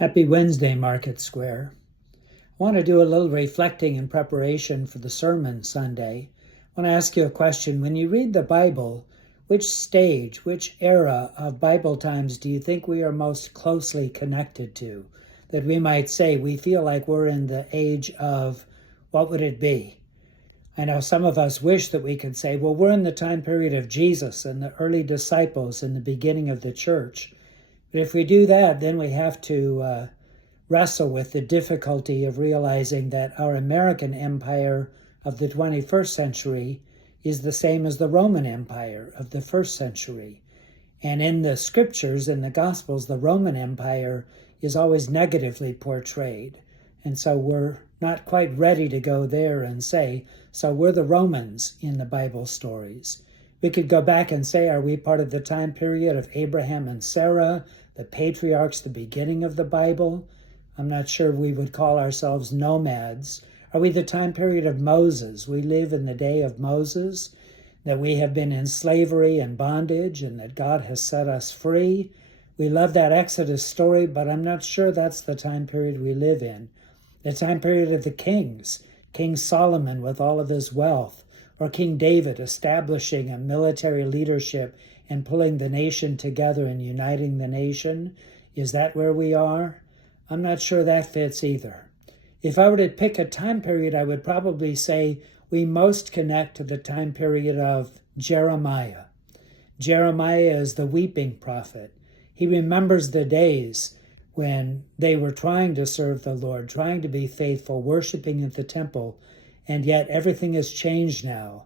Happy Wednesday, Market Square. I want to do a little reflecting in preparation for the sermon Sunday. I want to ask you a question. When you read the Bible, which stage, which era of Bible times do you think we are most closely connected to? That we might say we feel like we're in the age of, what would it be? I know some of us wish that we could say, well, we're in the time period of Jesus and the early disciples and the beginning of the church. But if we do that, then we have to wrestle with the difficulty of realizing that our American empire of the 21st century is the same as the Roman Empire of the first century. And in the scriptures, in the Gospels, the Roman Empire is always negatively portrayed. And so we're not quite ready to go there and say, so we're the Romans in the Bible stories. We could go back and say, are we part of the time period of Abraham and Sarah, the patriarchs, the beginning of the Bible? I'm not sure we would call ourselves nomads. Are we the time period of Moses? We live in the day of Moses, that we have been in slavery and bondage and that God has set us free. We love that Exodus story, but I'm not sure that's the time period we live in. The time period of the kings, King Solomon with all of his wealth, or King David establishing a military leadership and pulling the nation together and uniting the nation. Is that where we are? I'm not sure that fits either. If I were to pick a time period, I would probably say we most connect to the time period of Jeremiah. Jeremiah is the weeping prophet. He remembers the days when they were trying to serve the Lord, trying to be faithful, worshiping at the temple, and yet everything has changed now.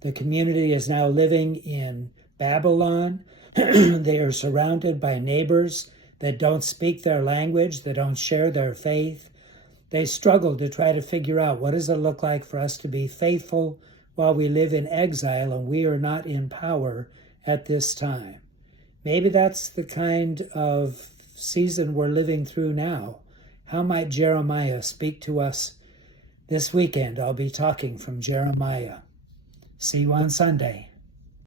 The community is now living in Babylon. They are surrounded by neighbors that don't speak their language, that don't share their faith. They struggle to try to figure out, what does it look like for us to be faithful while we live in exile and we are not in power at this time? Maybe that's the kind of season we're living through now. How might Jeremiah speak to us this weekend? I'll be talking from Jeremiah. See you on Sunday.